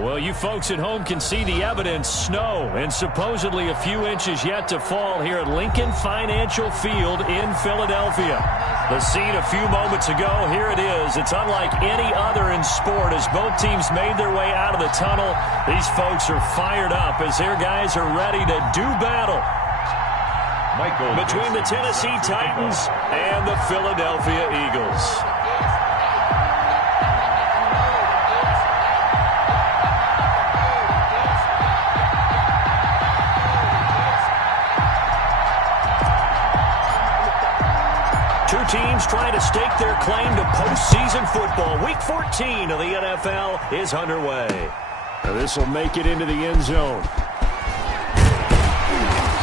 Well, you folks at home can see the evidence. Snow and supposedly a few inches yet to fall here at Lincoln Financial Field in Philadelphia. The scene a few moments ago, here it is. It's unlike any other in sport as both teams made their way out of the tunnel. These folks are fired up as their guys are ready to do battle between the Tennessee Titans and the Philadelphia Eagles. Two teams trying to stake their claim to postseason football. Week 14 of the NFL is underway. This will make it into the end zone.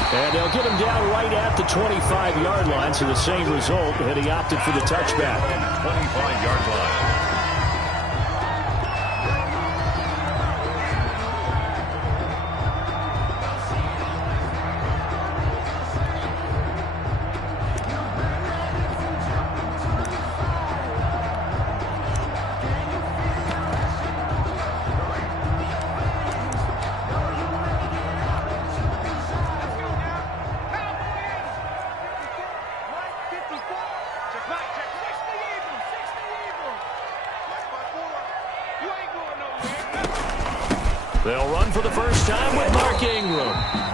And they'll get him down right at the 25-yard line, so the same result, and he opted for the touchback. 25-yard line. They'll run for the first time with Mark Ingram.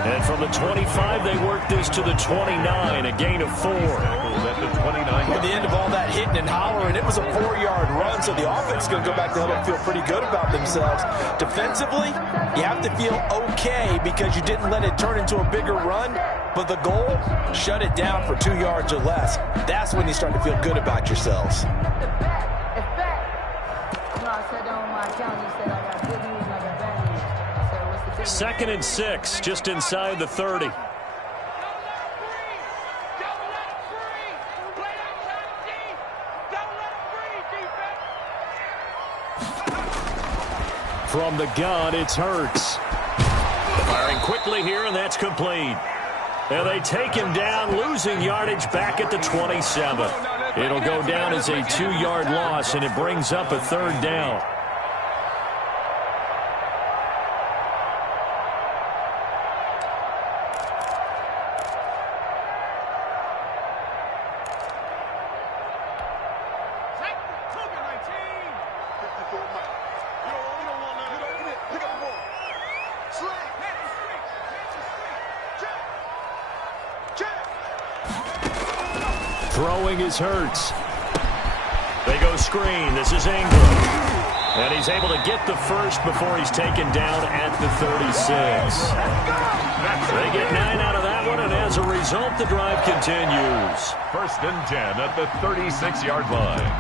And from the 25, they work this to the 29, a gain of 4. At the end of all that hitting and hollering, it was a 4-yard run, so the offense is going to go back to huddle and feel pretty good about themselves. Defensively, you have to feel okay because you didn't let it turn into a bigger run, but the goal, shut it down for 2 yards or less. That's when you start to feel good about yourselves. Second and 6, just inside the 30. From the gun, it's Hurts. Firing quickly here, and that's complete. And they take him down, losing yardage back at the 27. It'll go down as a 2-yard loss, and it brings up a 3rd down. Throwing is Hurts. They go screen. This is Ingram. And he's able to get the first before he's taken down at the 36. They get 9 out of that one, and as a result, the drive continues. 1st and 10 at the 36-yard line.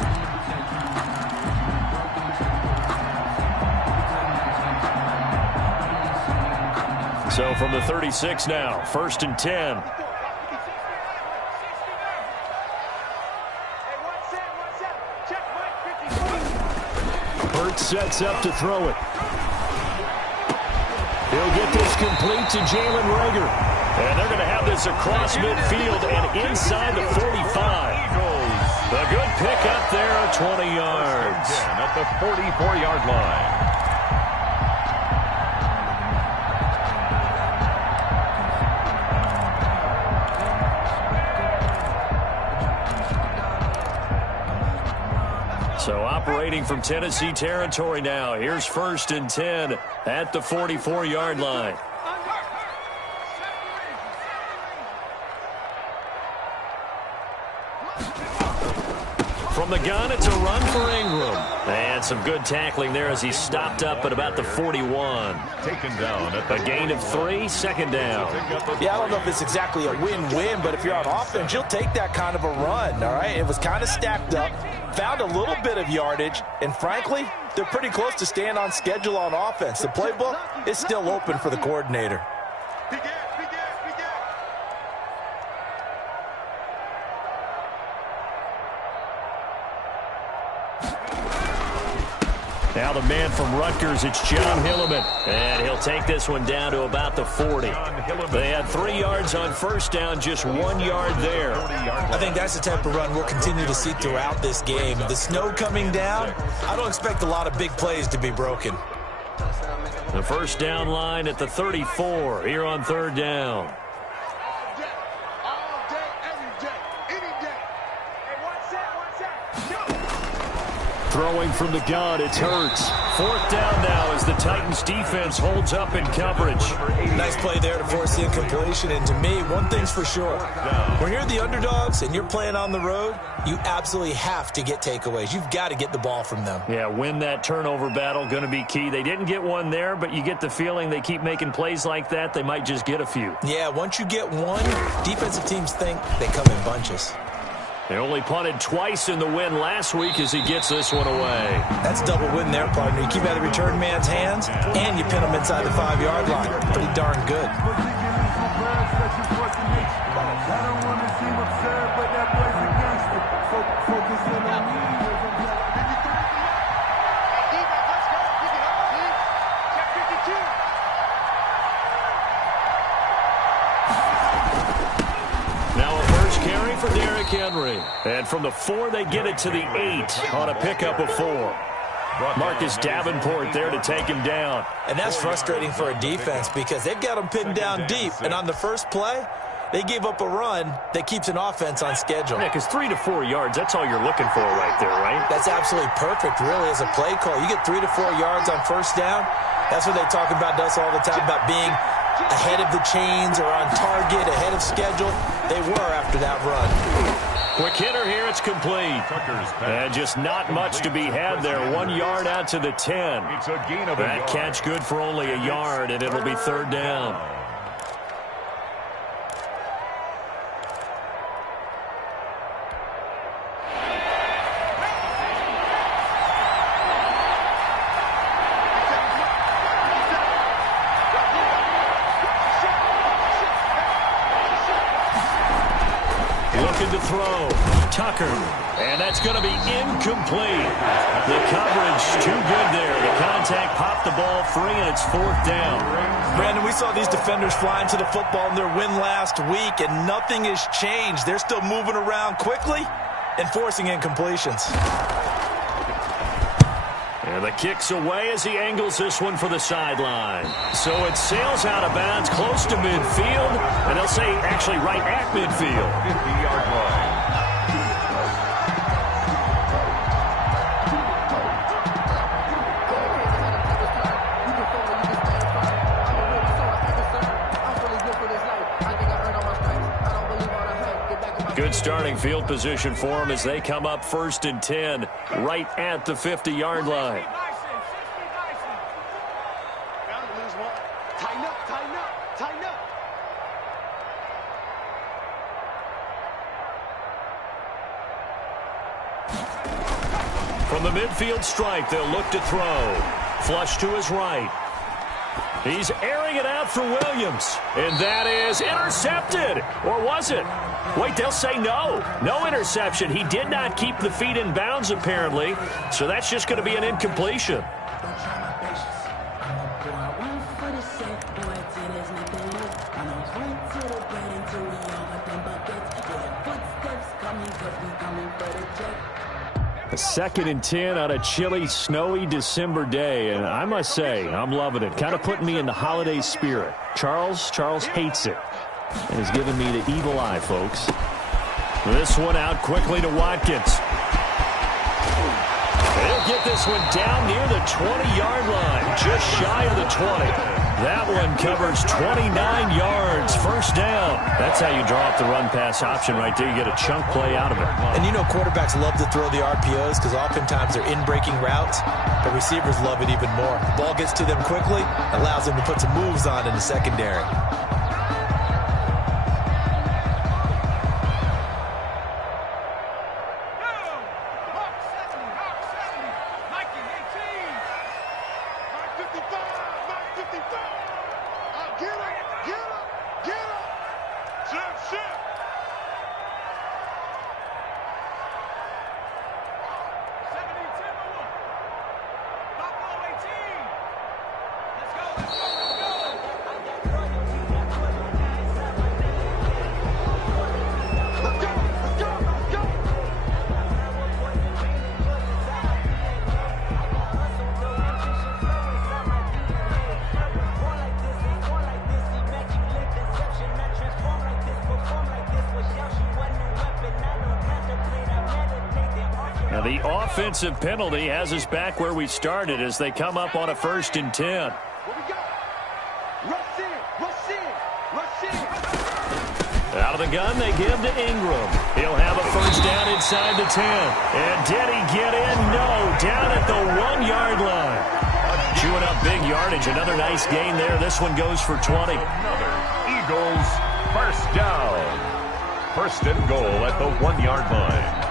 So from the 36 now, 1st and 10. Sets up to throw it. He'll get this complete to Jalen Reagor. And they're going to have this across midfield and inside the 45. A good pick up there, 20 yards. At the 44-yard line. So operating from Tennessee territory now. Here's 1st and 10 at the 44-yard line. From the gun, it's a run for Ingram. And some good tackling there as he stopped up at about the 41. Taken down at a gain of 3, 2nd down. Yeah, I don't know if it's exactly a win-win, but if you're on offense, you'll take that kind of a run, all right? It was kind of stacked up, found a little bit of yardage, and frankly, they're pretty close to staying on schedule on offense. The playbook is still open for the coordinator. Now the man from Rutgers, it's John Hilliman. And he'll take this one down to about the 40. They had 3 yards on 1st down, just 1 yard there. I think that's the type of run we'll continue to see throughout this game. The snow coming down, I don't expect a lot of big plays to be broken. The first down line at the 34 here on third down. Throwing from the gun, it's Hurts. Fourth down now as the Titans defense holds up in coverage. Nice play there to force the incompletion. And to me, one thing's for sure. When you're the underdogs and you're playing on the road, you absolutely have to get takeaways. You've got to get the ball from them. Yeah, win that turnover battle, going to be key. They didn't get one there, but you get the feeling they keep making plays like that, they might just get a few. Yeah, once you get one, defensive teams think they come in bunches. They only punted twice in the win last week as he gets this one away. That's double win there, partner. You keep out of the return man's hands, and you pin him inside the 5-yard line. Pretty darn good. Henry. And from the 4, they get it to the 8 on a pickup of 4. Marcus Davenport there to take him down. And that's frustrating for a defense because they've got him pinned down deep. And on the first play, they gave up a run that keeps an offense on schedule. Yeah, because 3 to 4 yards, that's all you're looking for right there, right? That's absolutely perfect, really, as a play call. You get 3 to 4 yards on first down. That's what they talk about us all the time, about being ahead of the chains or on target, ahead of schedule. They were after that run. Quick hitter here, it's complete. And just not much to be had there. 1 yard out to the 10. That catch good for only a yard, and it'll be third down. To throw, Tucker, and that's going to be incomplete. The coverage too good there. The contact popped the ball free, and it's fourth down. Brandon, we saw these defenders flying to the football in their win last week, and nothing has changed. They're still moving around quickly and forcing incompletions. And the kick's away as he angles this one for the sideline. So it sails out of bounds close to midfield, and they'll say actually right at midfield. 50-yard line. Good starting field position for them as they come up 1st and 10 right at the 50-yard line. From the midfield stripe, they'll look to throw. Flush to his right. He's airing it out for Williams. And that is intercepted. Or was it? Wait, they'll say no. No interception. He did not keep the feet in bounds, apparently. So that's just going to be an incompletion. A 2nd and 10 on a chilly, snowy December day, and I must say, I'm loving it. Kind of putting me in the holiday spirit. Charles hates it, and has given me the evil eye, folks. This one out quickly to Watkins. They'll get this one down near the 20-yard line, just shy of the 20. That one covers 29 yards, first down. That's how you draw up the run-pass option right there. You get a chunk play out of it. And you know quarterbacks love to throw the RPOs because oftentimes they're in-breaking routes, but receivers love it even more. The ball gets to them quickly, allows them to put some moves on in the secondary. Now the offensive penalty has us back where we started as they come up on a 1st and 10. Where we go? Rush in, rush in, rush in. Out of the gun, they give to Ingram. He'll have a 1st down inside the 10. And did he get in? No, down at the 1-yard line. Chewing up big yardage. Another nice gain there. This one goes for 20. Another Eagles 1st down. 1st and goal at the 1-yard line.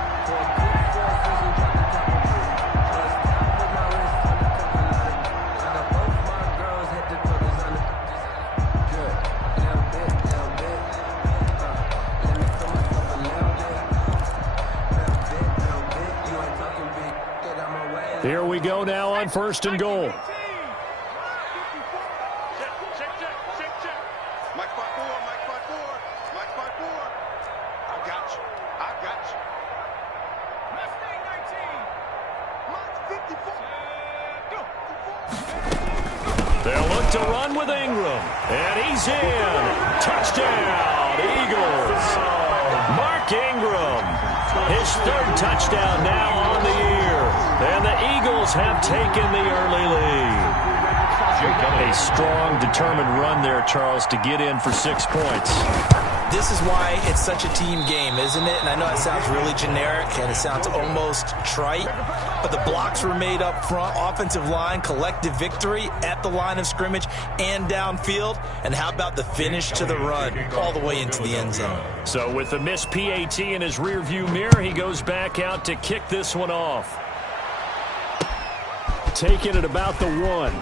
Here we go now on 1st and goal. Check. Mike 5-4, Mike 5-4, Mike 5-4. I got you. Mustang 19. Mike 54. They'll look to run with Ingram. And he's in. Touchdown, Eagles. Mark Ingram. His 3rd touchdown now on the year. And the Eagles have taken the early lead. A strong, determined run there, Charles, to get in for 6 points. This is why it's such a team game, isn't it? And I know it sounds really generic and it sounds almost trite, but the blocks were made up front, offensive line, collective victory at the line of scrimmage and downfield. And how about the finish to the run all the way into the end zone? So with the missed PAT in his rearview mirror, he goes back out to kick this one off. Taking it about the 1.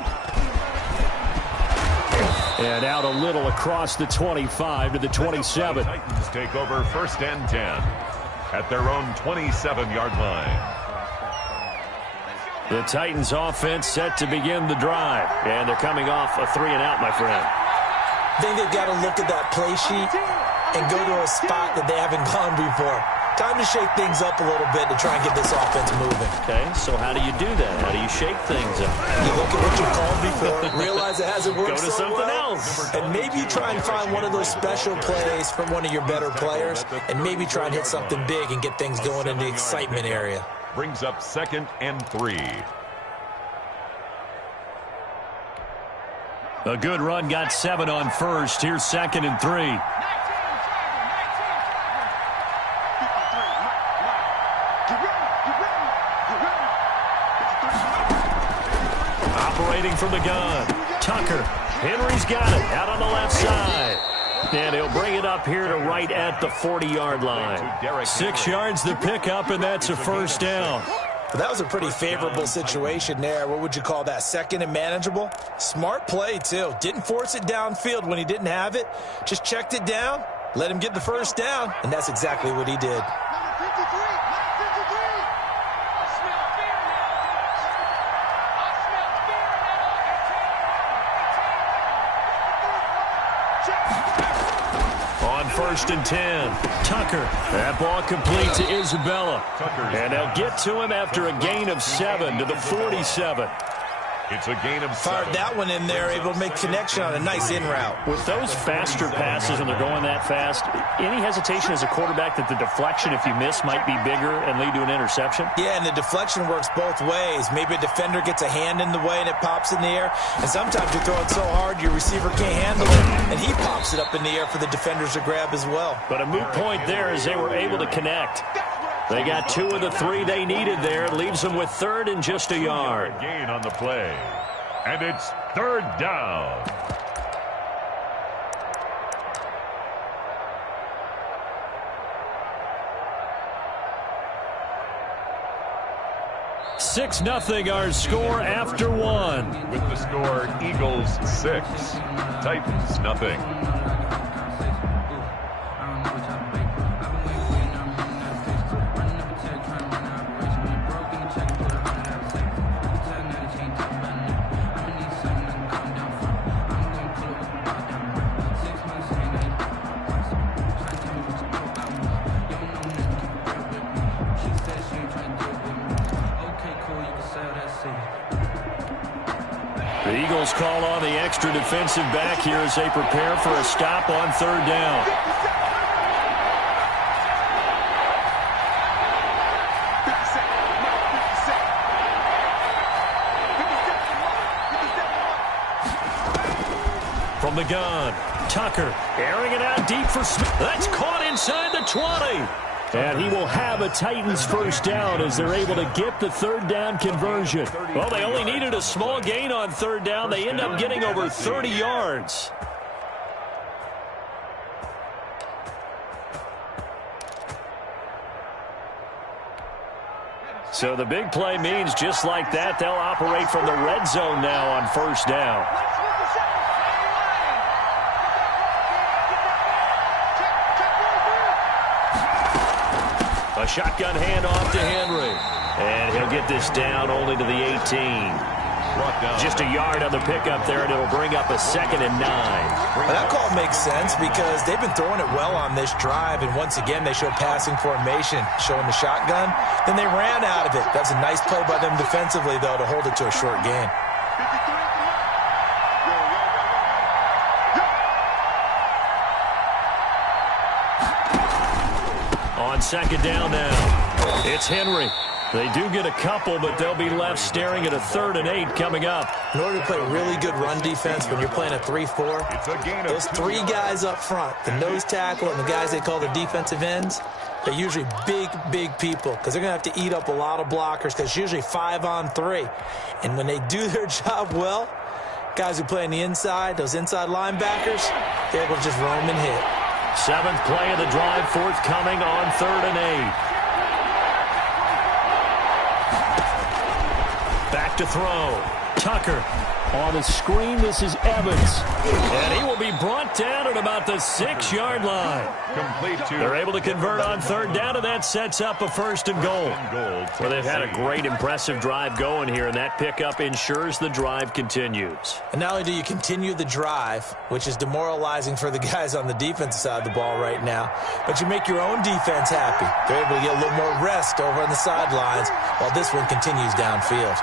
And out a little across the 25 to the 27. Titans take over 1st and 10 at their own 27-yard line. The Titans offense set to begin the drive. And they're coming off a 3-and-out, my friend. I think they've got to look at that play sheet and go to a spot that they haven't gone before. Time to shake things up a little bit to try and get this offense moving. Okay, so how do you do that? How do you shake things up? You look at what you called before, realize it hasn't worked Go to so something well, else. and maybe you try and find one of those special plays from one of your better players, and maybe try and hit something big and get things going in the excitement area. Brings up 2nd and 3. A good run got 7 on 1st. Here's 2nd and 3. Operating from the gun. Tucker. Henry's got it out on the left side. And he'll bring it up here to right at the 40-yard line. 6 yards the pickup, and that's a 1st down. Well, that was a pretty favorable situation there. What would you call that? 2nd and manageable? Smart play, too. Didn't force it downfield when he didn't have it. Just checked it down, let him get the 1st down, and that's exactly what he did. On 1st and 10, Tucker. That ball complete to Isabella. And they'll get to him after a gain of 7 to the 47. It's a gain of 7. Fired that one in there, able to make connection on a nice in route. With those faster passes and they're going that fast, any hesitation as a quarterback that the deflection, if you miss, might be bigger and lead to an interception? Yeah, and the deflection works both ways. Maybe a defender gets a hand in the way and it pops in the air. And sometimes you throw it so hard your receiver can't handle it, and he pops it up in the air for the defenders to grab as well. But a moot point there as they were able to connect. They got 2 of the 3 they needed there. It leaves them with 3rd and just a yard. Gain on the play. And it's 3rd down. Six nothing our score after 1. With the score, Eagles 6, Titans nothing. The Eagles call on the extra defensive back here as they prepare for a stop on 3rd down. From the gun, Tucker airing it out deep for Smith. That's caught inside the 20. And he will have a Titans first down as they're able to get the third down conversion. Well, they only needed a small gain on third down. They end up getting over 30 yards. So the big play means just like that, they'll operate from the red zone now on first down. A shotgun handoff to Henry. And he'll get this down only to the 18. Just a yard on the pickup there, and it'll bring up a 2nd and 9. Well, that call makes sense because they've been throwing it well on this drive, and once again they show passing formation, showing the shotgun. Then they ran out of it. That's a nice play by them defensively, though, to hold it to a short gain. On second down now, it's Henry. They do get a couple, but they'll be left staring at a 3rd and 8 coming up. In order to play really good run defense when you're playing a 3-4, those 3 guys up front, the nose tackle and the guys they call the defensive ends, they're usually big people because they're going to have to eat up a lot of blockers because it's usually 5-on-3. And when they do their job well, guys who play on the inside, those inside linebackers, they're able to just roam and hit. 7th play of the drive forthcoming on 3rd and 8. Back to throw. Tucker on the screen. This is Evans. And he will be brought down at about the 6-yard line. They're able to convert on 3rd down, and that sets up a 1st and goal. Well, they've had a great, impressive drive going here, and that pickup ensures the drive continues. And not only do you continue the drive, which is demoralizing for the guys on the defensive side of the ball right now, but you make your own defense happy. They're able to get a little more rest over on the sidelines while this one continues downfield.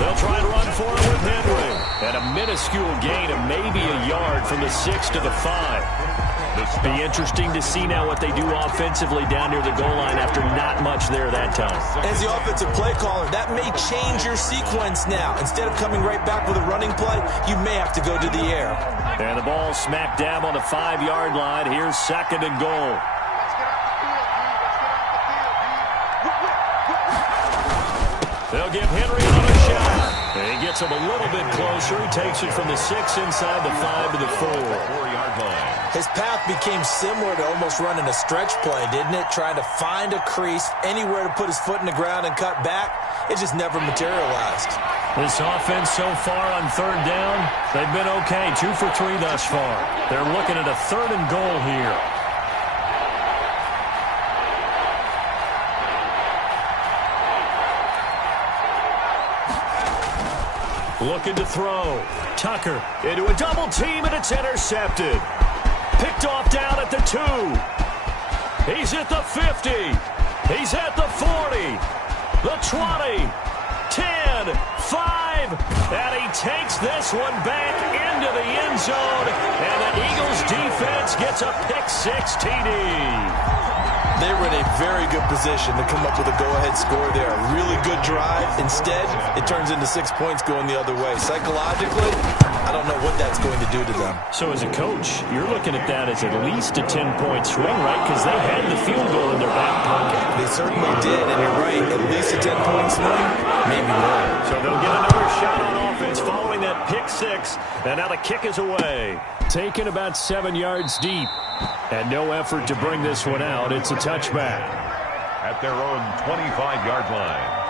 They'll try to run for it with Henry. And a minuscule gain of maybe a yard from the 6 to the 5. Be interesting to see now what they do offensively down near the goal line after not much there that time. As the offensive play caller, that may change your sequence now. Instead of coming right back with a running play, you may have to go to the air. And the ball smacked down on the 5-yard line. Here's 2nd and goal. They'll give Henry another shot. And he gets him a little bit closer. He takes it from the 6 inside the 5 to the 4-yard line. His path became similar to almost running a stretch play, didn't it? Trying to find a crease, anywhere to put his foot in the ground and cut back. It just never materialized. This offense so far on 3rd down, they've been okay. 2 for 3 thus far. They're looking at a 3rd and goal here. Looking to throw. Tucker into a double team, and it's intercepted. Picked off down at the 2. He's at the 50. He's at the 40. The 20. 10. 5. And he takes this one back into the end zone. And the Eagles defense gets a pick-6 TD. They were in a very good position to come up with a go-ahead score there. A really good drive. Instead, it turns into 6 points going the other way. Psychologically, I don't know what that's going to do to them. So as a coach, you're looking at that as at least a 10-point swing, right? Because they had the field goal in their back pocket. They certainly did, and you're right. At least a 10-point swing, maybe more. So they'll get another shot on offense following that pick-6. And now the kick is away. Taken about 7 yards deep. And no effort to bring this one out. It's a touchback. At their own 25-yard line.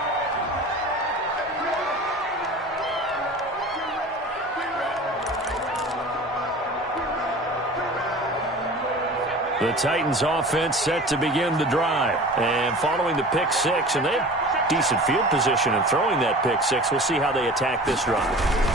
The Titans offense set to begin the drive. And following the pick-6, and they have decent field position and throwing that pick-6. We'll see how they attack this drive.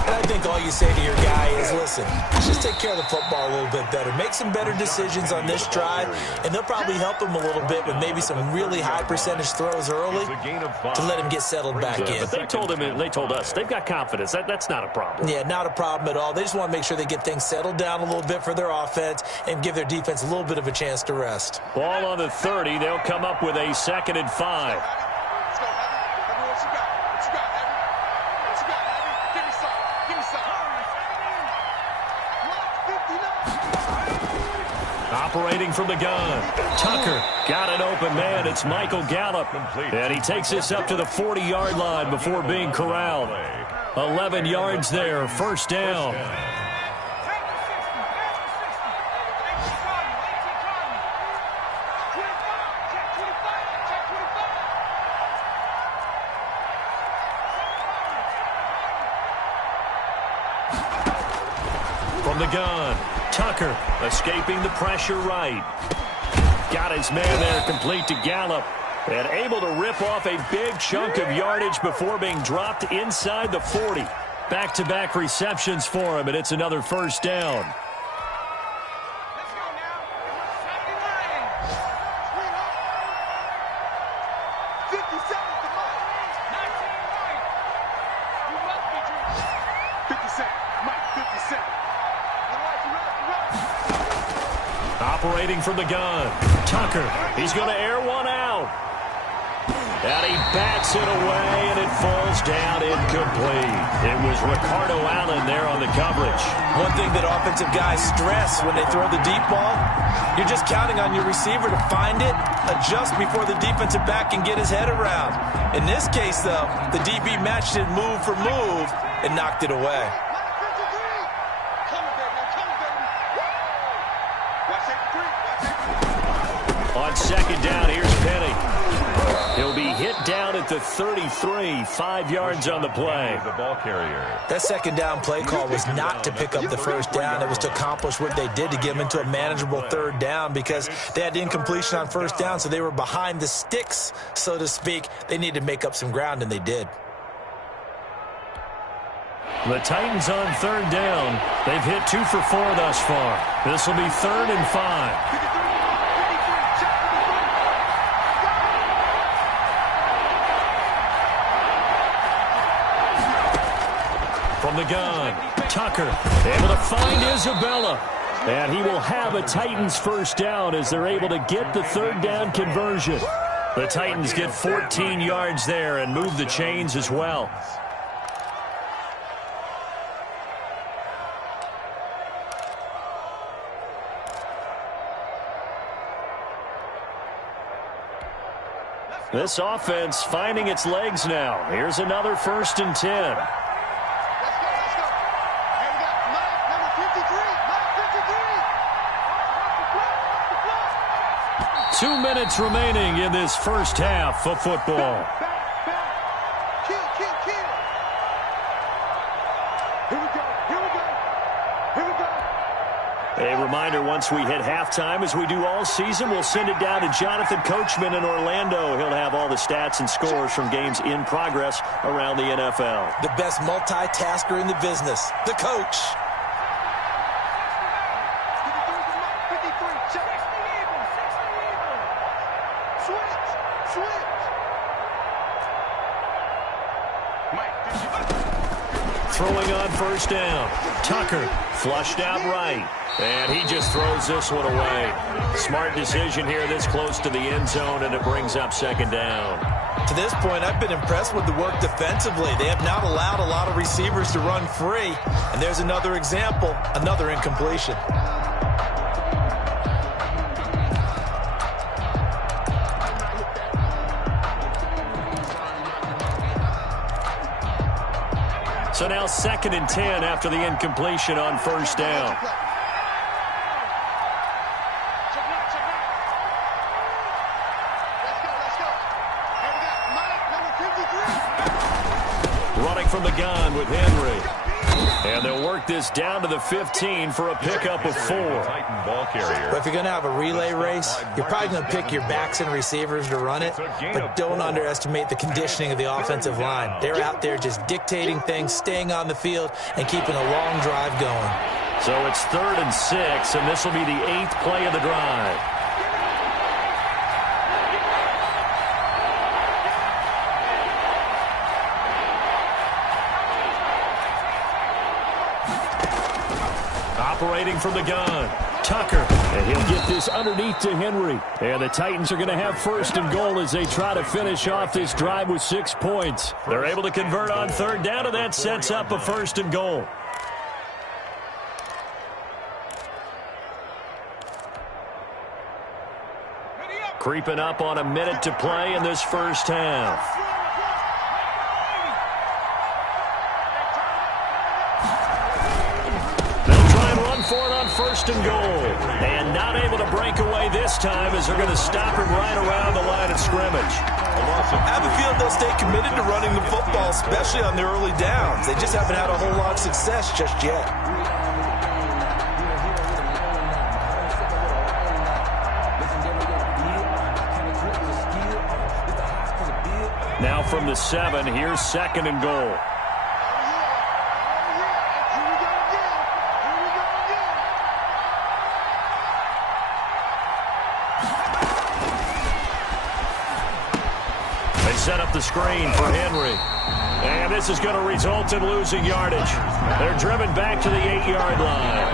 And I think all you say to your guy is, listen, just take care of the football a little bit better. Make some better decisions on this drive, and they'll probably help him a little bit with maybe some really high percentage throws early to let him get settled back in. But they told us they've got confidence. That's not a problem. Yeah, not a problem at all. They just want to make sure they get things settled down a little bit for their offense and give their defense a little bit of a chance to rest. Ball on the 30. They'll come up with a 2nd and 5. Operating from the gun. Tucker got an open man. It's Michael Gallup. And he takes this up to the 40-yard line before being corralled. 11 yards there, first down. From the gun, Tucker escaping the pressure right. Got his man there complete to Gallup. And able to rip off a big chunk of yardage before being dropped inside the 40. Back-to-back receptions for him, and it's another first down. Operating from the gun, Tucker. He's going to air one out. And he bats it away, and it falls down incomplete. It was Ricardo Allen there on the coverage. One thing that offensive guys stress when they throw the deep ball, you're just counting on your receiver to find it, adjust before the defensive back can get his head around. In this case, though, the DB matched it move for move and knocked it away. On second down, here's Penny. He'll be hit down at the 33, 5 yards on the play. The ball carrier. That second down play call was not to pick up the first down. It was to accomplish what they did to get them into a manageable third down because they had incompletion on first down, so they were behind the sticks, so to speak. They needed to make up some ground, and they did. The Titans on third down. They've hit 2 for 4 thus far. This will be 3rd and 5. From the gun, Tucker able to find Isabella. And he will have a Titans first down as they're able to get the third down conversion. The Titans get 14 yards there and move the chains as well. This offense finding its legs now. Here's another 1st and 10. 2 minutes remaining in this first half of football. A reminder, once we hit halftime, as we do all season, we'll send it down to Jonathan Coachman in Orlando. He'll have all the stats and scores from games in progress around the NFL. The best multitasker in the business, the coach. Throwing on first down. Tucker flushed out right. And he just throws this one away. Smart decision here this close to the end zone, and it brings up second down. To this point, I've been impressed with the work defensively. They have not allowed a lot of receivers to run free. And there's another example, another incompletion. So now 2nd and 10 after the incompletion on first down. Running from the gun with Henry. And they'll work this down to the 15 for a pickup of 4. But if you're going to have a relay race, you're probably going to pick your backs and receivers to run it, but don't underestimate the conditioning of the offensive line. They're out there just dictating things, staying on the field, and keeping a long drive going. So it's 3rd and 6, and this will be the 8th play of the drive. Operating from the gun, Tucker, and he'll get this underneath to Henry. And the Titans are going to have 1st and goal as they try to finish off this drive with 6 points. They're able to convert on third down, and that sets up a 1st and goal. Creeping up on a minute to play in this first half. For it on first and goal. And not able to break away this time as they're going to stop him right around the line of scrimmage. I have a feeling they'll stay committed to running the football, especially on the early downs. They just haven't had a whole lot of success just yet. Now from the 7, here's second and goal. Set up the screen for Henry. And this is going to result in losing yardage. They're driven back to the 8-yard line.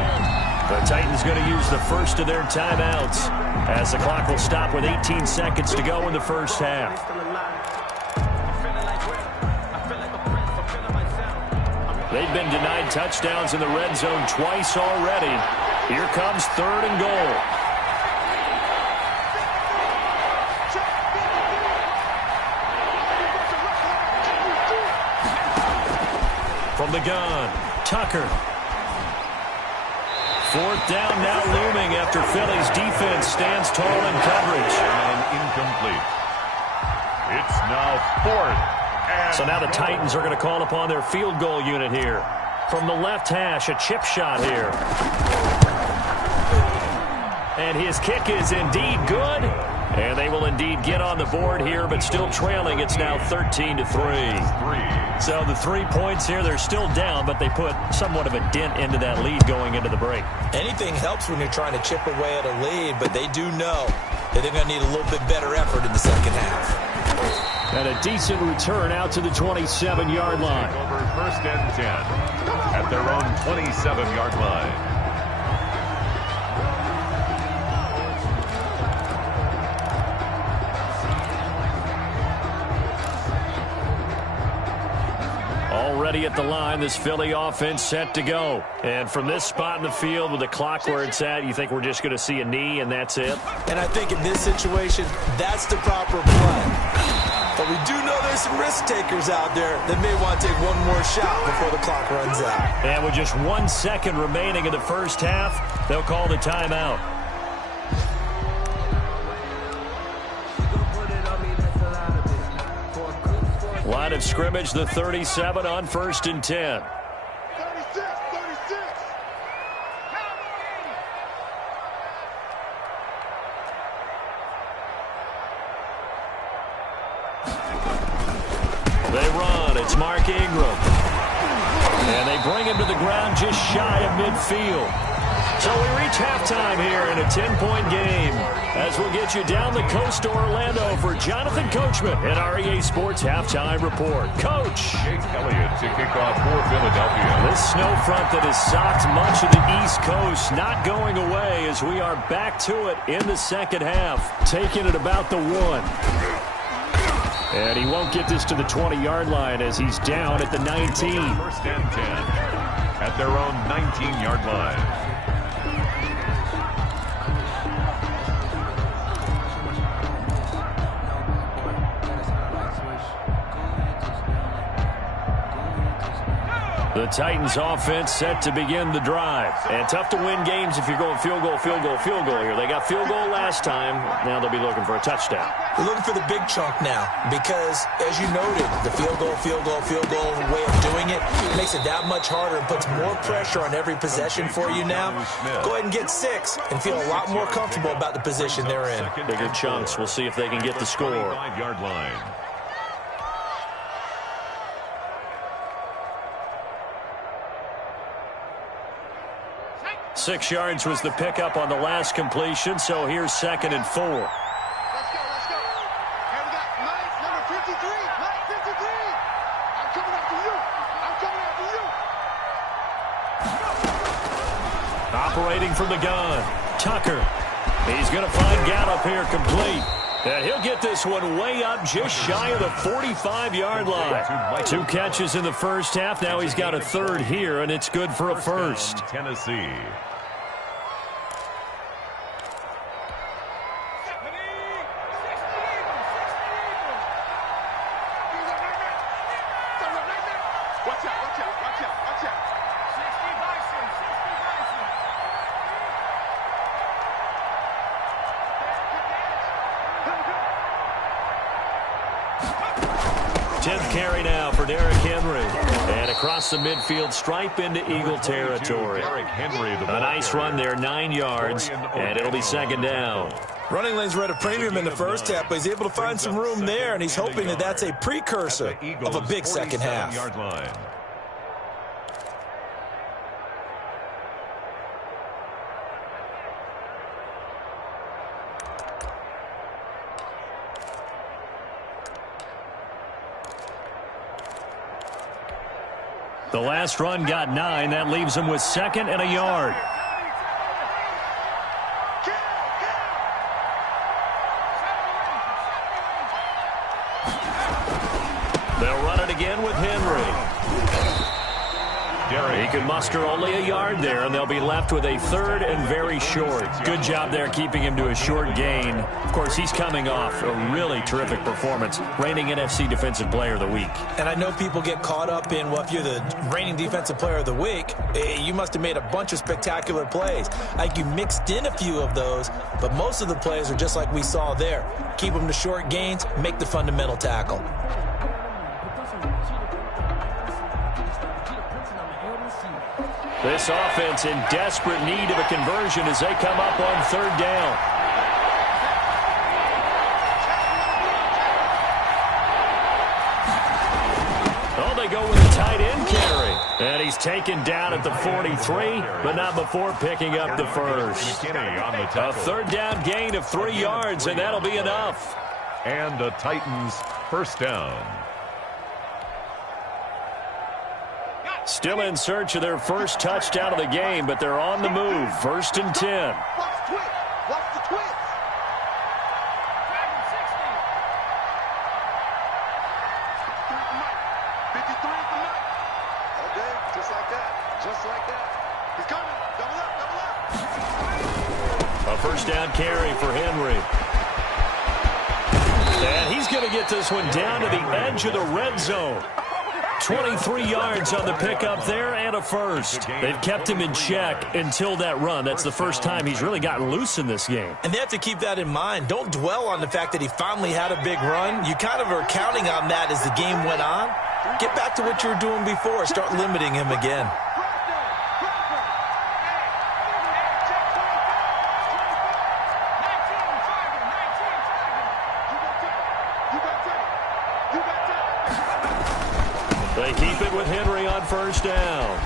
The Titans going to use the first of their timeouts as the clock will stop with 18 seconds to go in the first half. They've been denied touchdowns in the red zone twice already. Here comes third and goal. From the gun, Tucker. Fourth down now looming after Philly's defense stands tall in coverage. And incomplete. It's now fourth. So now the Titans are going to call upon their field goal unit here. From the left hash, a chip shot here. And his kick is indeed good. And they will indeed get on the board here, but still trailing. It's now 13-3. So the 3 points here, they're still down, but they put somewhat of a dent into that lead going into the break. Anything helps when you're trying to chip away at a lead, but they do know that they're going to need a little bit better effort in the second half. And a decent return out to the 27-yard line. Over first and 10 at their own 27-yard line. Already at the line, this Philly offense set to go. And from this spot in the field with the clock where it's at, you think we're just going to see a knee and that's it? And I think in this situation, that's the proper play. But we do know there's some risk takers out there that may want to take one more shot before the clock runs out. And with just 1 second remaining in the first half, they'll call the timeout. Line of scrimmage, the 37 on first and 10. 36. They run. It's Mark Ingram. And they bring him to the ground just shy of midfield. So we reach halftime here in a 10-point game as we'll get you down the coast to Orlando for Jonathan Coachman at our EA Sports Halftime Report. Coach. Jake Elliott to kick off for Philadelphia. This snow front that has socked much of the East Coast not going away as we are back to it in the second half. Taking it about the 1. And he won't get this to the 20-yard line as he's down at the 19. First and 10 at their own 19-yard line. The Titans offense set to begin the drive. And tough to win games if you're going field goal here. They got field goal last time. Now they'll be looking for a touchdown. They're looking for the big chunk now because, as you noted, the field goal way of doing it makes it that much harder and puts more pressure on every possession for you now. Go ahead and get 6 and feel a lot more comfortable about the position they're in. Bigger chunks. We'll see if they can get the score. 5-yard line. Six yards was the pickup on the last completion, so here's second and 4. Let's go. Hey, we got Mike, number 53. Mike, 53. I'm coming after you. Operating from the gun, Tucker. He's going to find Gallup here complete. And he'll get this one way up just shy of the 45-yard line. 2 catches in the first half. Now he's got a third here, and it's good for a first. Tennessee. 10th carry now for Derrick Henry. And across the midfield stripe into Eagle territory. A nice run there, 9 yards, and it'll be second down. Running lanes were at a premium in the first half, but he's able to find some room there, and he's hoping that that's a precursor of a big second half. The last run got 9. That leaves him with 2nd and a yard. They'll run it again with Henry. He could muster only a yard there, and they'll be left with a 3rd and very short. Good job there keeping him to a short gain. Of course, he's coming off a really terrific performance, reigning NFC Defensive Player of the Week. And I know people get caught up in, well, if you're the reigning Defensive Player of the Week, you must have made a bunch of spectacular plays. Like you mixed in a few of those, but most of the plays are just like we saw there. Keep them to short gains, make the fundamental tackle. This offense in desperate need of a conversion as they come up on 3rd down. Oh, they go with a tight end carry. And he's taken down at the 43, but not before picking up the first. A 3rd down gain of 3 yards, and that'll be enough. And the Titans first down. Still in search of their first touchdown of the game, but they're on the move. 1st and 10. Watch the twist. Okay, just like that. Just like that. He's coming. Double up, double up. A 1st down carry for Henry. And he's going to get this one down to the edge of the red zone. 23 yards on the pickup there and a first. They've kept him in check until that run. That's the first time he's really gotten loose in this game. And they have to keep that in mind. Don't dwell on the fact that he finally had a big run. You kind of are counting on that as the game went on. Get back to what you were doing before. Start limiting him again. They keep it with Henry on 1st down.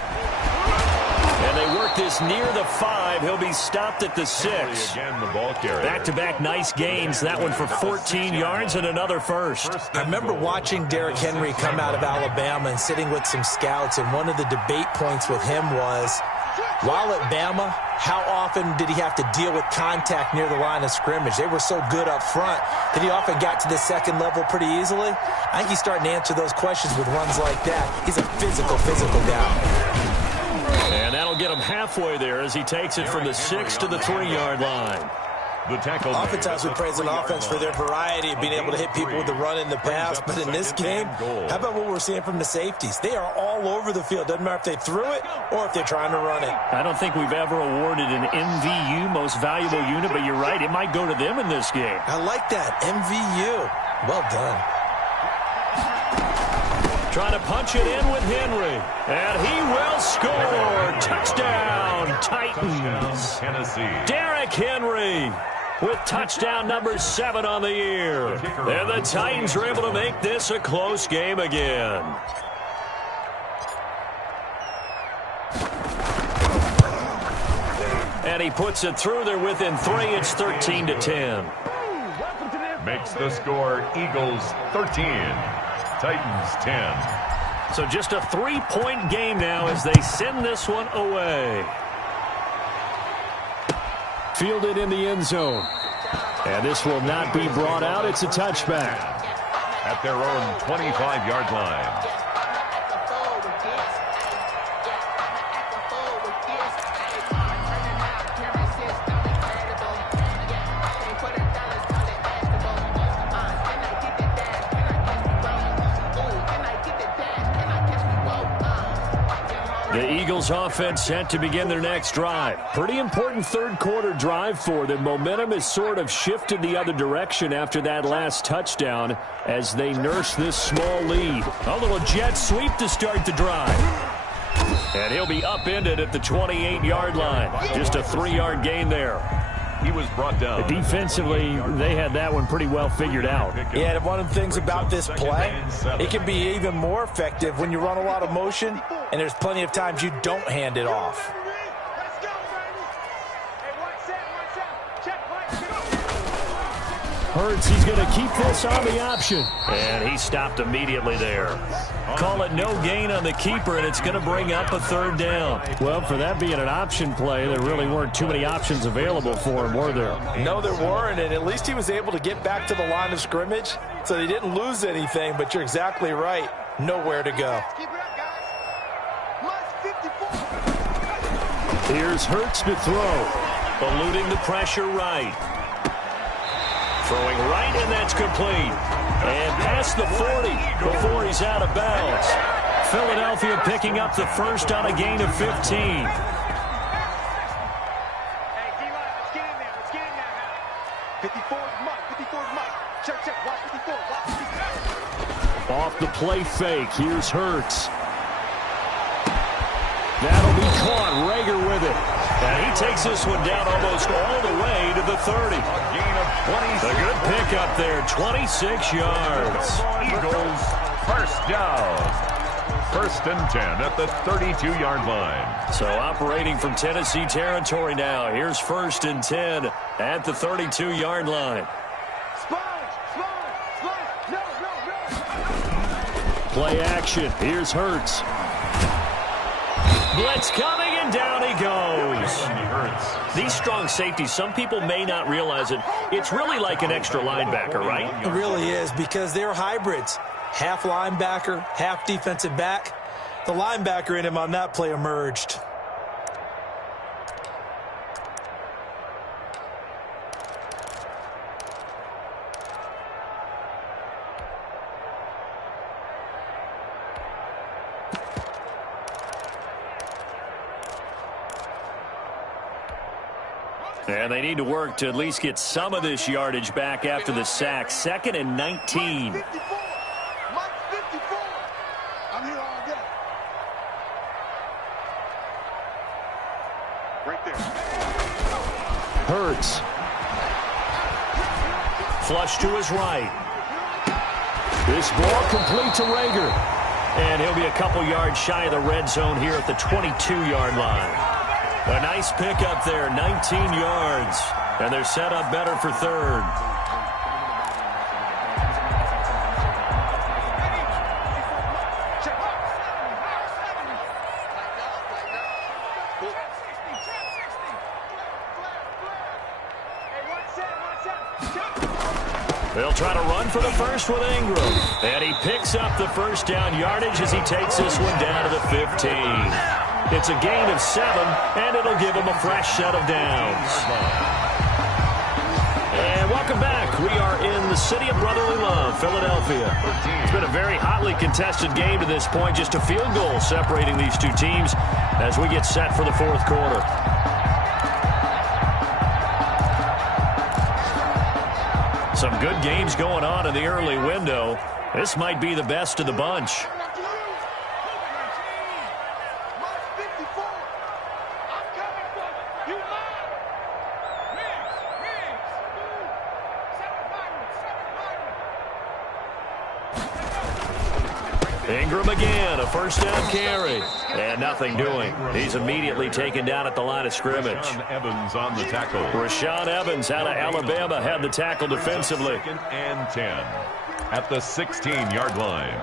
And they work this near the 5. He'll be stopped at the 6. Back-to-back nice gains. That one for 14 yards and another first. I remember watching Derrick Henry come out of Alabama and sitting with some scouts, and one of the debate points with him was, while at Bama, how often did he have to deal with contact near the line of scrimmage? They were so good up front that he often got to the 2nd level pretty easily. I think he's starting to answer those questions with runs like that. He's a physical guy. And that'll get him halfway there as he takes it from the 6 to the 3-yard line. Oftentimes we praise an offense for their variety of being able to hit people with the run and the pass, but in this game, how about what we're seeing from the safeties? They are all over the field. Doesn't matter if they threw it or if they're trying to run it. I don't think we've ever awarded an MVU, most valuable unit, but you're right, it might go to them in this game. I like that, MVU. Well done. Trying to punch it in with Henry. And he will score. Touchdown, Titans. Derrick Henry with touchdown number 7 on the year. And the Titans are able to make this a close game again. And he puts it through. They're within 3. It's 13-10. Makes the score Eagles 13. Titans 10. So just a 3-point game now as they send this one away. Fielded in the end zone. And this will not be brought out. It's a touchback. At their own 25-yard line. Eagles offense set to begin their next drive. Pretty important third quarter drive for them. Momentum has sort of shifted the other direction after that last touchdown as they nurse this small lead. A little jet sweep to start the drive. And he'll be upended at the 28-yard line. Just a 3-yard gain there. He was brought down. Defensively, they had that one pretty well figured out. Yeah, and one of the things about this play, it can be even more effective when you run a lot of motion, and there's plenty of times you don't hand it off. Hurts, he's going to keep this on the option. And he stopped immediately there. Call it no gain on the keeper, and it's going to bring up a third down. Well, for that being an option play, there really weren't too many options available for him, were there? No, there weren't, and at least he was able to get back to the line of scrimmage, so they didn't lose anything, but you're exactly right. Nowhere to go. Here's Hurts to throw. Eluding the pressure right. Throwing right, and that's complete. And past the 40 before he's out of bounds. Philadelphia picking up the first on a gain of 15. Off the play fake, here's Hurts. That'll be caught. Rager with it. And he takes this one down almost all the way to the 30. A gain of 26. A good pickup there, 26 yards. Eagles, first down. 1st and 10 at the 32-yard line. So operating from Tennessee territory now. Here's 1st and 10 at the 32-yard line. Play action. Here's Hurts. Blitz coming, and down he goes. These strong safeties, some people may not realize it. It's really like an extra linebacker, right? It really is, because they're hybrids. Half linebacker, half defensive back. The linebacker in him on that play emerged. And they need to work to at least get some of this yardage back after the sack. 2nd and 19. I'm here all day. Right there. Hurts. Flush to his right. This ball complete to Rager. And he'll be a couple yards shy of the red zone here at the 22-yard line. A nice pickup there, 19 yards. And they're set up better for 3rd. They'll try to run for the first with Ingram. And he picks up the first down yardage as he takes this one down to the 15. It's a gain of 7, and it'll give him a fresh set of downs. And welcome back. We are in the city of brotherly love, Philadelphia. It's been a very hotly contested game to this point. Just a field goal separating these two teams as we get set for the 4th quarter. Some good games going on in the early window. This might be the best of the bunch. Ingram again, a first down carry. And nothing doing. He's immediately taken down at the line of scrimmage. Rashaan Evans on the tackle. Rashaan Evans out of Alabama had the tackle defensively. 2nd and 10 at the 16-yard line.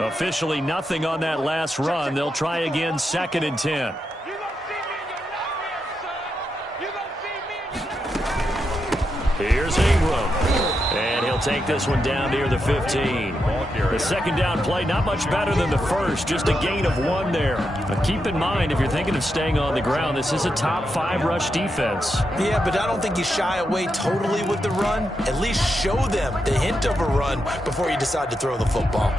Officially nothing on that last run. They'll try again, 2nd and 10. Here's Ingram. And he'll take this one down near the 15. The second down play, not much better than the first, just a gain of 1 there. But keep in mind, if you're thinking of staying on the ground, this is a top 5 rush defense. Yeah, but I don't think you shy away totally with the run. At least show them the hint of a run before you decide to throw the football.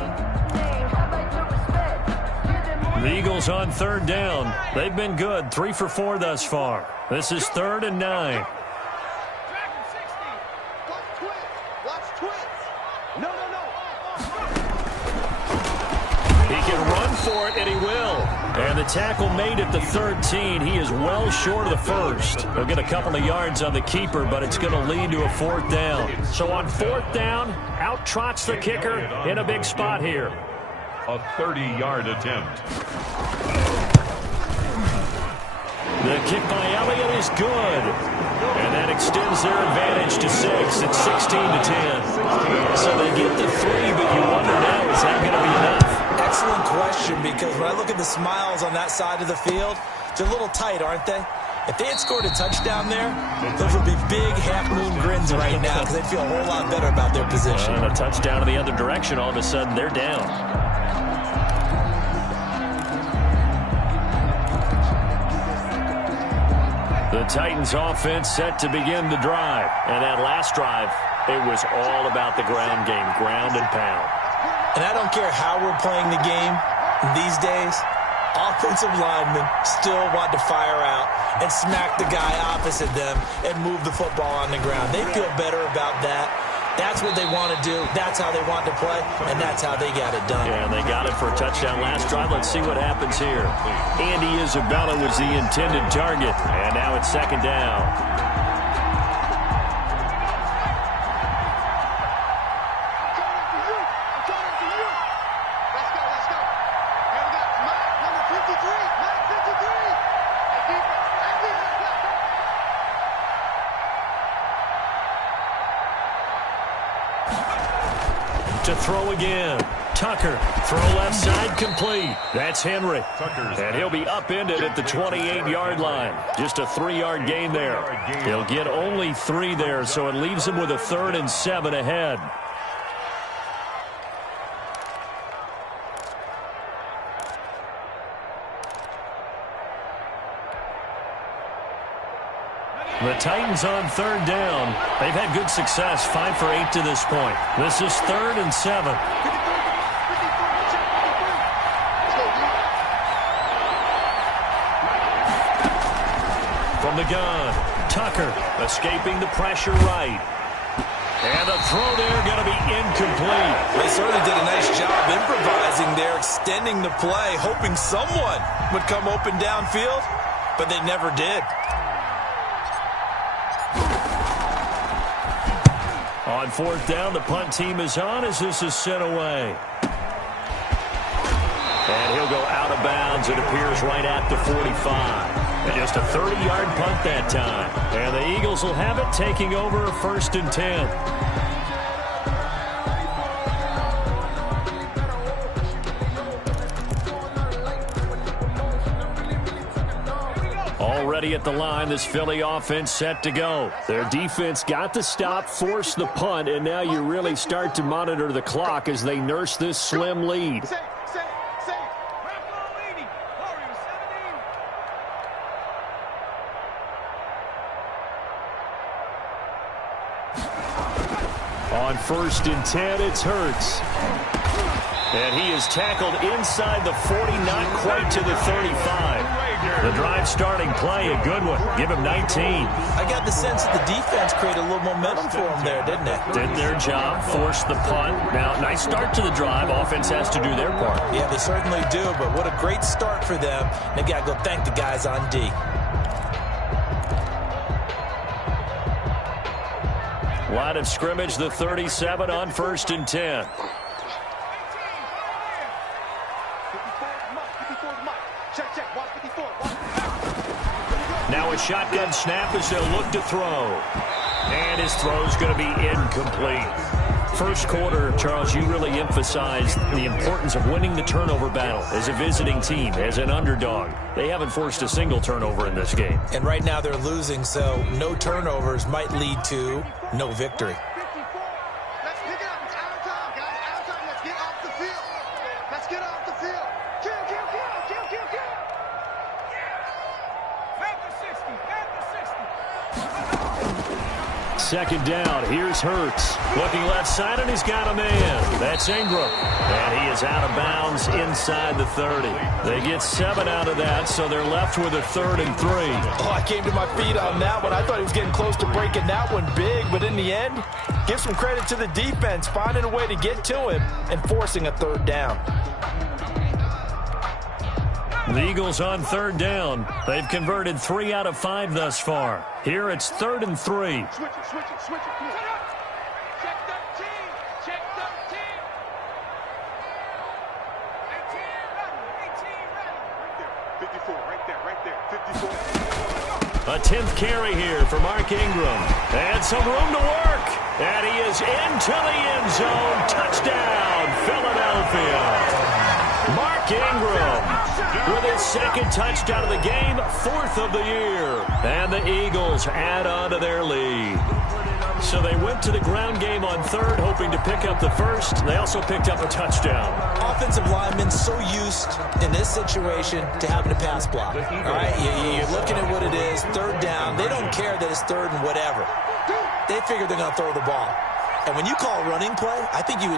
The Eagles on third down. They've been good, 3 for 4 thus far. This is 3rd and 9. He can run for it, and he will. And the tackle made at the 13. He is well short of the first. He'll get a couple of yards on the keeper, but it's going to lead to a 4th down. So on 4th down, out trots the kicker in a big spot here. A 30-yard attempt. The kick by Elliott is good. And that extends their advantage to 6. It's 16-10. So they get the 3, but you wonder now, is that going to be enough? Excellent question, because when I look at the smiles on that side of the field, they're a little tight, aren't they? If they had scored a touchdown there, those would be big half-moon grins right now because they'd feel a whole lot better about their position. And a touchdown in the other direction, all of a sudden they're down. The Titans offense set to begin the drive. And that last drive, it was all about the ground game, ground and pound. And I don't care how we're playing the game these days, offensive linemen still want to fire out and smack the guy opposite them and move the football on the ground. They feel better about that. That's what they want to do. That's how they want to play, and that's how they got it done. Yeah, and they got it for a touchdown last drive. Let's see what happens here. Andy Isabella was the intended target, and now it's 2nd down. To throw again. Tucker, throw left side complete. That's Henry. And he'll be upended at the 28-yard line. Just a 3-yard gain there. He'll get only 3 there, so it leaves him with a 3rd and 7 ahead. The Titans on 3rd down. They've had good success, 5 for 8 to this point. This is 3rd and 7. From the gun, Tucker escaping the pressure right. And the throw there going to be incomplete. They certainly did a nice job improvising there, extending the play, hoping someone would come open downfield, but they never did. On 4th down, the punt team is on as this is sent away. And he'll go out of bounds. It appears right at the 45. And just a 30-yard punt that time. And the Eagles will have it, taking over 1st and 10. Already at the line, this Philly offense set to go. Their defense got the stop, forced the punt, and now you really start to monitor the clock as they nurse this slim lead. On 1st and 10, it's Hurts. And he is tackled inside the 40, not quite to the 35. The drive starting play, a good one. Give him 19. I got the sense that the defense created a little momentum for him there, didn't it? Did their job, forced the punt. Now, nice start to the drive. Offense has to do their part. Yeah, they certainly do, but what a great start for them. They got to go thank the guys on D. Line of scrimmage, the 37 on 1st and 10. Now a shotgun snap as they'll look to throw. And his throw's going to be incomplete. First quarter, Charles, you really emphasized the importance of winning the turnover battle as a visiting team, as an underdog. They haven't forced a single turnover in this game. And right now they're losing, so no turnovers might lead to no victory. second down. Here's Hurts. Looking left side, and he's got a man. That's Ingram. And he is out of bounds inside the 30. They get 7 out of that, so they're left with a 3rd and 3. Oh, I came to my feet on that one. I thought he was getting close to breaking that one big, but in the end, give some credit to the defense, finding a way to get to him and forcing a 3rd down. The Eagles on 3rd down. They've converted 3 out of 5 thus far. Here it's 3rd and 3. Switch it, switch it, switch it. Check 13. Check 13. 18, 54, right there. 54. A 10th carry here for Mark Ingram. And some room to work. And he is into the end zone. Touchdown, Philadelphia. Mark Ingram with his 2nd touchdown of the game, 4th of the year. And the Eagles add on to their lead. So they went to the ground game on 3rd, hoping to pick up the 1st. They also picked up a touchdown. Offensive linemen so used in this situation to having to pass block. All right, you're looking at what it is, 3rd down. They don't care that it's 3rd and whatever. They figure they're going to throw the ball. And when you call a running play, I think you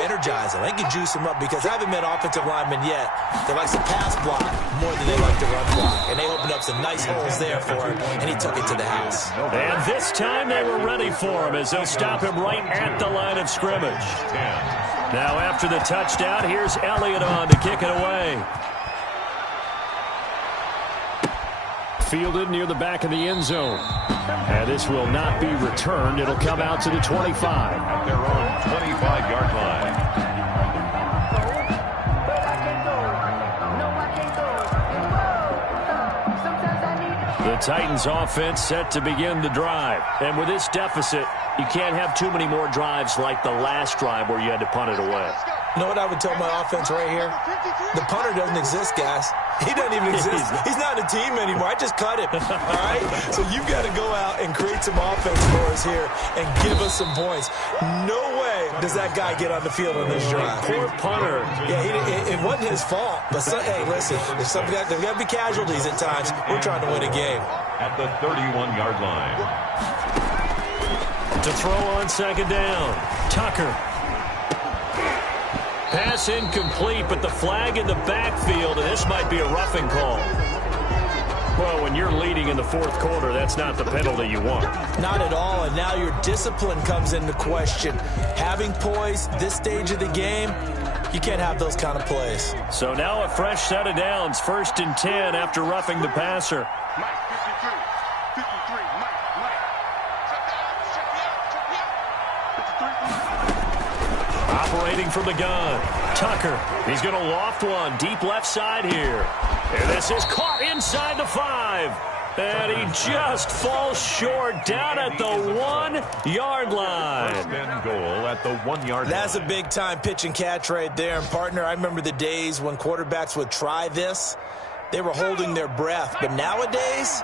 energize them. I think you juice them up, because I haven't met offensive linemen yet that likes to pass block more than they like to run block. And they opened up some nice holes there for him, and he took it to the house. And this time they were ready for him, as they'll stop him right at the line of scrimmage. Now after the touchdown, here's Elliott on to kick it away. Fielded near the back of the end zone. And this will not be returned. It'll come out to the 25. At their own 25-yard line. The Titans offense set to begin the drive. And with this deficit, you can't have too many more drives like the last drive where you had to punt it away. You know what I would tell my offense right here? The punter doesn't exist, guys. He doesn't even exist. He's not a team anymore. I just cut him. All right? So you've got to go out and create some offense for us here and give us some points. No way does that guy get on the field on this drive. Poor punter. Yeah, it wasn't his fault. But, hey, listen, there's got to be casualties at times. We're trying to win a game. At the 31-yard line. To throw on 2nd down. Tucker. Pass incomplete, but the flag in the backfield, and this might be a roughing call. Well, when you're leading in the 4th quarter, that's not the penalty you want. Not at all, and now your discipline comes into question. Having poise this stage of the game, you can't have those kind of plays. So now a fresh set of downs, 1st and 10 after roughing the passer. Mike, 53, Mike. Operating from the gun. Tucker. He's going to loft one deep left side here. And this is caught inside the 5. And he just falls short down at the 1-yard line. 1st and goal at the 1-yard line. That's a big-time pitch and catch right there. And, partner, I remember the days when quarterbacks would try this. They were holding their breath. But nowadays,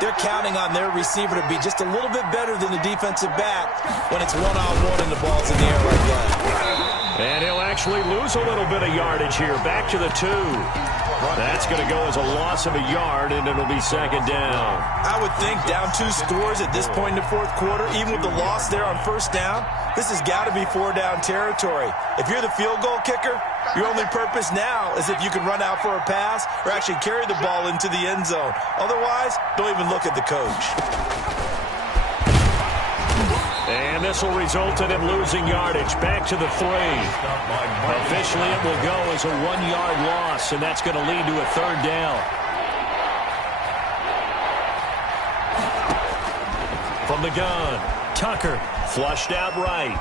they're counting on their receiver to be just a little bit better than the defensive back when it's one-on-one and the ball's in the air like that. And he'll actually lose a little bit of yardage here. Back to the 2. That's going to go as a loss of a yard, and it'll be 2nd down. I would think down 2 scores at this point in the 4th quarter, even with the loss there on 1st down, this has got to be 4-down territory. If you're the field goal kicker, your only purpose now is if you can run out for a pass or actually carry the ball into the end zone. Otherwise, don't even look at the coach. And this will result in him losing yardage. Back to the 3. Officially, it will go as a 1-yard loss, and that's going to lead to a 3rd down. From the gun, Tucker flushed out right.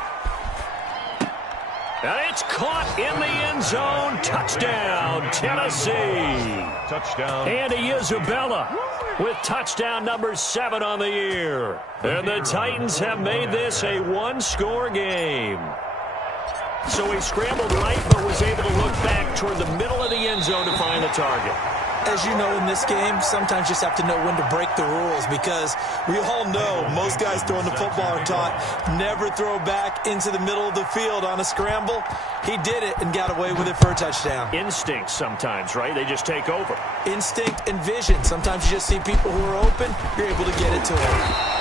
And it's caught in the end zone. Touchdown, Tennessee. Touchdown. Andy Isabella with touchdown number 7 on the year. And the Titans have made this a 1-score game. So he scrambled right, but was able to look back toward the middle of the end zone to find the target. As you know, in this game, sometimes you just have to know when to break the rules, because we all know most guys throwing the football are taught never throw back into the middle of the field on a scramble. He did it and got away with it for a touchdown. Instinct sometimes, right? They just take over. Instinct and vision. Sometimes you just see people who are open, you're able to get it to them.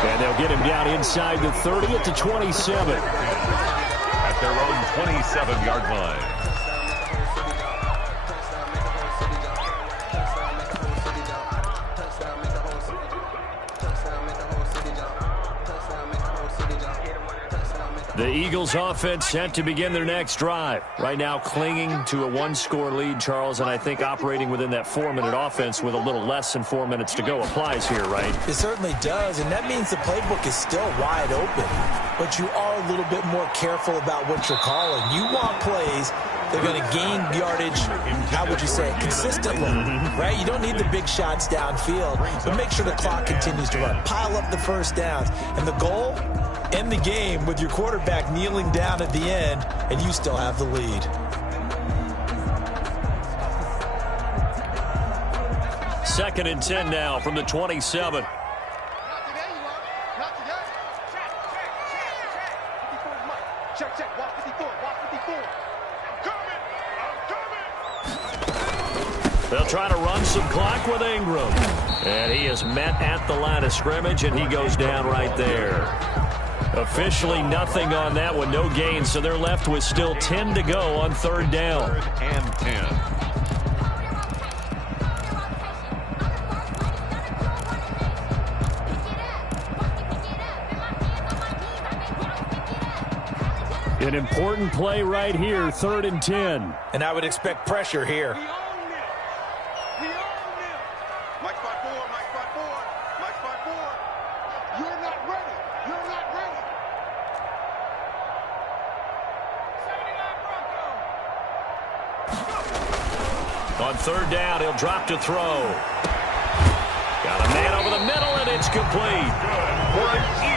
And they'll get him down inside the 30 at the 27. At their own 27-yard line. The Eagles offense set to begin their next drive. Right now clinging to a one-score lead, Charles, and I think operating within that 4-minute offense with a little less than 4 minutes to go applies here, right? It certainly does, and that means the playbook is still wide open. But you are a little bit more careful about what you're calling. You want plays they're going to gain yardage, how would you say, consistently, right? You don't need the big shots downfield, but make sure the clock continues to run. Pile up the first downs. And the goal? End the game with your quarterback kneeling down at the end, and you still have the lead. Second and 10 now from the 27. They'll try to run some clock with Ingram. And he is met at the line of scrimmage, and he goes down right there. Officially nothing on that one, no gain, so they're left with still 10 to go on third down. 3rd and 10. An important play right here, 3rd and 10. And I would expect pressure here. On third down, he'll drop to throw. Got a man over the middle, and it's complete.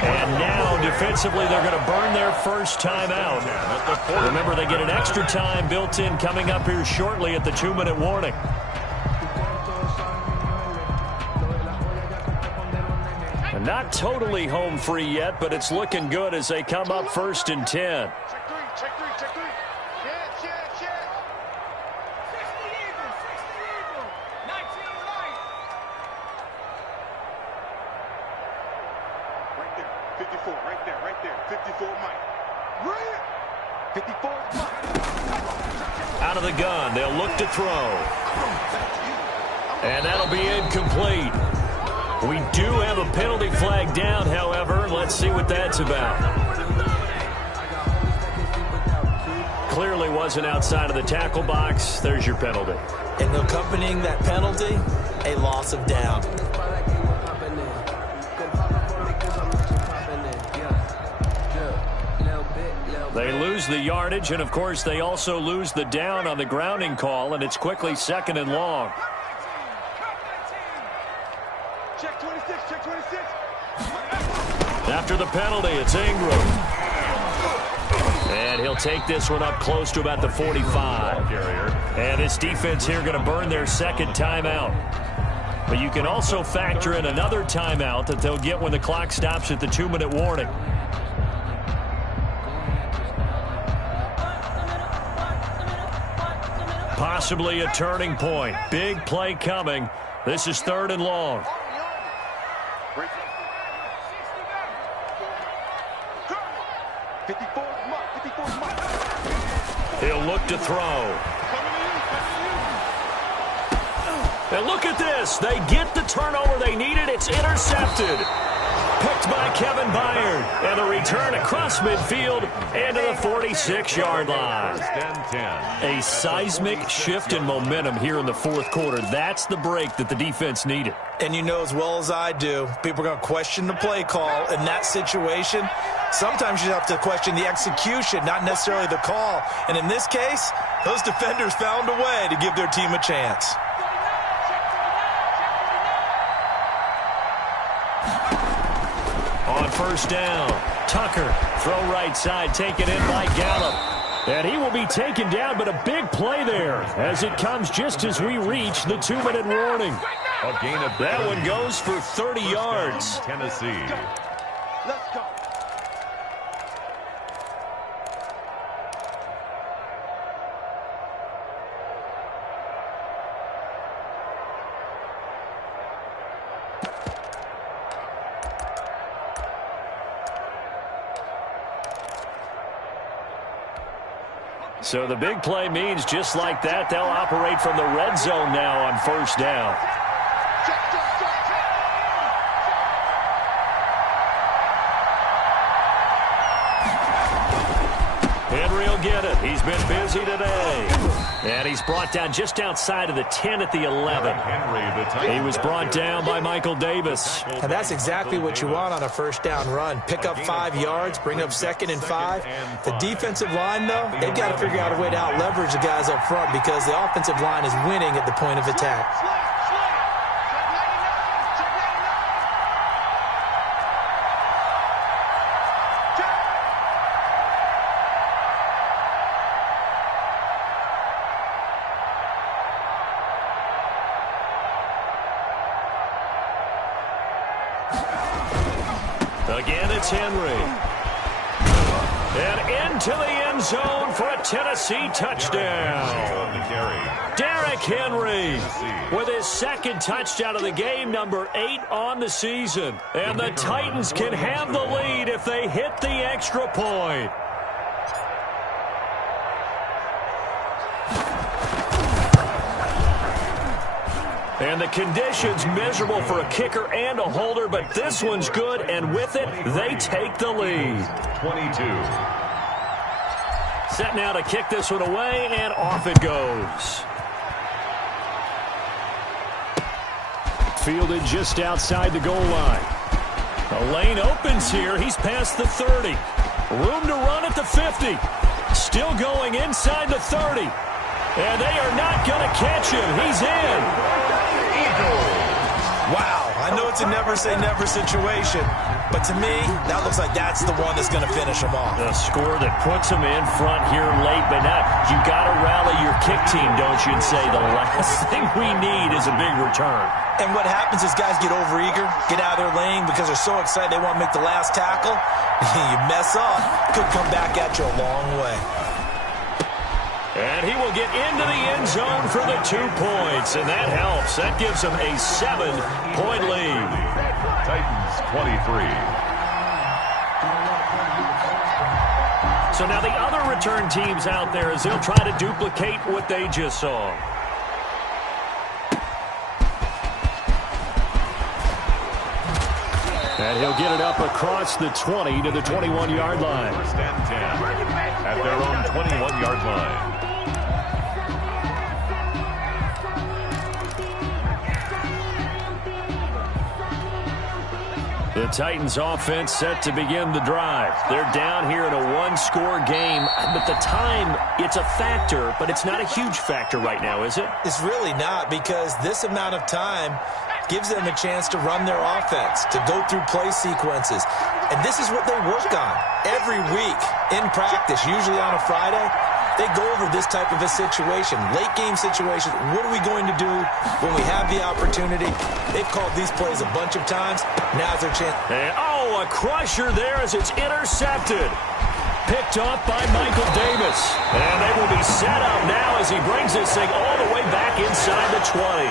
And now, defensively, they're going to burn their first timeout. Remember, they get an extra time built in coming up here shortly at the 2-minute warning. And not totally home free yet, but it's looking good as they come up 1st and 10. Out of the gun, they'll look to throw. And that'll be incomplete. We do have a penalty flag down, however. Let's see what that's about. Clearly wasn't outside of the tackle box. There's your penalty. And accompanying that penalty, a loss of down. They lose the yardage, and, of course, they also lose the down on the grounding call, and it's quickly 2nd and long. Check 26, check 26. After the penalty, it's Ingram. And he'll take this one up close to about the 45. And this defense here going to burn their second timeout. But you can also factor in another timeout that they'll get when the clock stops at the 2-minute warning. Possibly a turning point. Big play coming. This is 3rd and long. He'll look to throw. And look at this. They get the turnover they needed. It's intercepted. Picked by Kevin Byard. And the return across midfield and to the 46-yard line. A seismic shift in momentum here in the 4th quarter. That's the break that the defense needed. And you know as well as I do, people are going to question the play call in that situation. Sometimes you have to question the execution, not necessarily the call. And in this case, those defenders found a way to give their team a chance. On 1st down, Tucker, throw right side, taken in by Gallup. And he will be taken down, but a big play there as it comes just as we reach the 2-minute warning. A gain of that one goes for 30 yards. Tennessee. Let's go. So the big play means just like that, they'll operate from the red zone now on first down. Henry will get it. He's been busy today. And he's brought down just outside of the 10 at the 11. He was brought down by Michael Davis. And that's exactly what you want on a first down run. Pick up 5 yards, bring up 2nd and 5. The defensive line, though, they've got to figure out a way to out-leverage the guys up front because the offensive line is winning at the point of attack. Again, it's Henry. And into the end zone for a Tennessee touchdown. Derrick Henry with his 2nd touchdown of the game, number 8 on the season. And the Titans can have the lead if they hit the extra point. And the conditions miserable for a kicker and a holder, but this one's good, and with it, they take the lead. 22. Set now to kick this one away, and off it goes. Fielded just outside the goal line. The lane opens here. He's past the 30. Room to run at the 50. Still going inside the 30. And they are not going to catch him. He's in. Wow, I know it's a never-say-never situation, but to me, that looks like that's the one that's going to finish him off. The score that puts him in front here late, but now you got to rally your kick team, don't you, and say the last thing we need is a big return. And what happens is guys get overeager, get out of their lane because they're so excited they want to make the last tackle. You mess up, could come back at you a long way. And he will get into the end zone for the 2 points, and that helps. That gives him a 7-point lead. Titans 23. So now the other return teams out there as they'll try to duplicate what they just saw. And he'll get it up across the 20 to the 21-yard line. First and 10 at their own 21-yard line. The Titans offense set to begin the drive. They're down here in a one-score game, but the time, it's a factor, but it's not a huge factor right now, is it? It's really not, because this amount of time gives them a chance to run their offense, to go through play sequences. And this is what they work on every week in practice, usually on a Friday. They go over this type of a situation, late-game situation. What are we going to do when we have the opportunity? They've called these plays a bunch of times. Now's their chance. And, a crusher there as it's intercepted. Picked off by Michael Davis. And they will be set up now as he brings this thing all the way back inside the 20.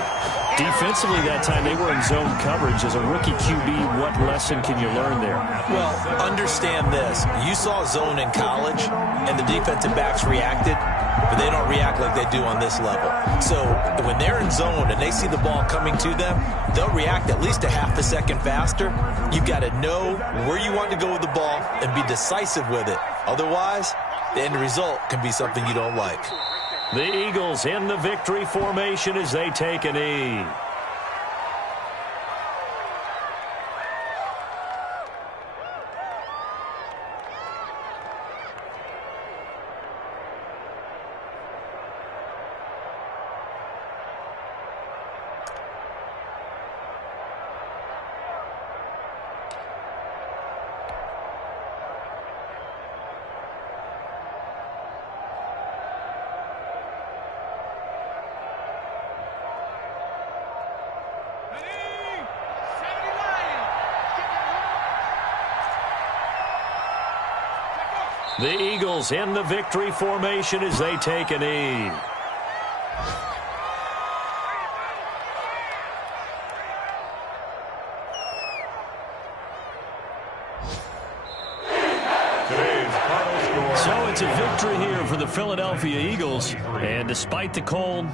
Defensively that time, they were in zone coverage. As a rookie QB, what lesson can you learn there? Well, understand this. You saw zone in college, and the defensive backs reacted, but they don't react like they do on this level. So when they're in zone and they see the ball coming to them, they'll react at least a half a second faster. You've got to know where you want to go with the ball and be decisive with it. Otherwise, the end result can be something you don't like. The Eagles in the victory formation as they take a knee. The Eagles in the victory formation as they take a knee. So it's a victory here for the the Philadelphia Eagles. And despite the cold,